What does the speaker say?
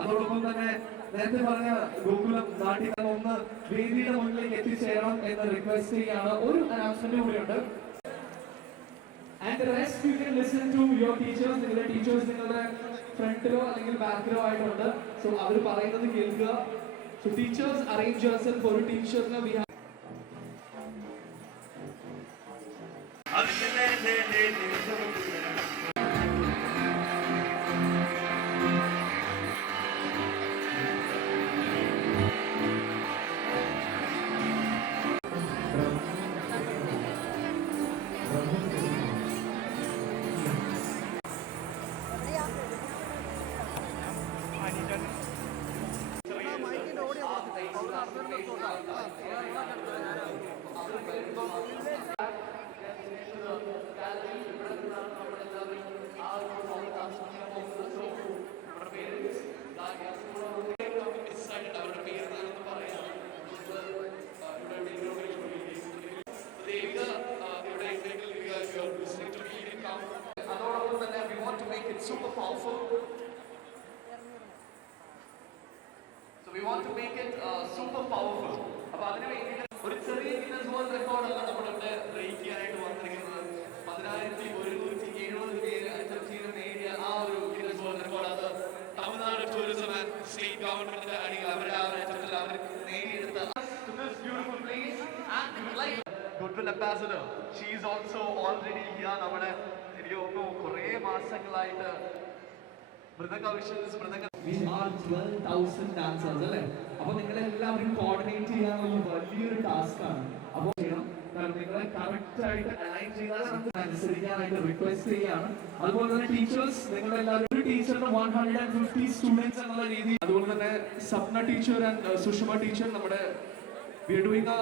അതോടൊപ്പം തന്നെ നേരത്തെ പറഞ്ഞ ഗോകുലം നാട്ടിൽ ഒന്ന് വേദിയുടെ മുന്നിലേക്ക് എത്തിച്ചേരണം എന്ന് റിക്വസ്റ്റ് ചെയ്യാണ്. ഒരു അനൗൺസ്മെന്റ് കൂടിയുണ്ട്. And the rest you can listen to your teachers. നിങ്ങളുടെ ടീച്ചേഴ്സ് നിങ്ങളുടെ ഫ്രണ്ടിലോ അല്ലെങ്കിൽ ബാക്കിലോ ആയിട്ടുണ്ട്. സോ അവർ പറയുന്നത് കേൾക്കുക. So teachers, arrange yourself for a teacher. We have we want to make it super powerful. So we want to make it super powerful. അപ്പോൾ അതിനു വേണ്ടി ഒരു ചെറിയ ഗിന്നസ് വേൾഡ് റെക്കോർഡല്ല നമ്മളിവിടെ ബ്രേക്ക് ചെയ്യാനായിട്ട് വന്നിരിക്കുന്നത്. 1170 പേര് അറ്റംപ്റ്റ് ചെയ്ത് നേടിയ ആ ഒരു ഗിന്നസ് വേൾഡ് റെക്കോർഡ് അത് തമിഴ്നാട് ടൂറിസം ആൻഡ് സ്റ്റേറ്റ് ഗവൺമെന്റിന്റെ അടിയിൽ അവരുടെ ആ ഒരു അറ്റംപ്റ്റിൽ അവർ നേടിയെടുത്ത this beautiful place and like Goodwill Ambassador. She is also already here. നമ്മുടെ എനിക്ക് തോന്നുന്നു കുറേ മാസങ്ങളായിട്ട് We are 12,000 dancers അല്ലേ? അപ്പോൾ നിങ്ങളെല്ലാവരും കോർഡിനേറ്റ് ചെയ്യാനുള്ള വലിയൊരു ടാസ്ക് ആണ്. അപ്പോൾ ചെയ്യണം, കാരണം നിങ്ങളെ കറക്റ്റ് ആയിട്ട് അലൈൻ ചെയ്താൽ അനുസരിക്കാനായിട്ട് റിക്വസ്റ്റ് ചെയ്യാണ്. അതുപോലെ തന്നെ ടീച്ചേഴ്സ്, നിങ്ങളെല്ലാവരും ഒരു ടീച്ചറിന് 150 സ്റ്റുഡൻസ് എന്നുള്ള രീതി. അതുപോലെ തന്നെ Sapna teacher and Sushma teacher, നമ്മുടെ we are doing a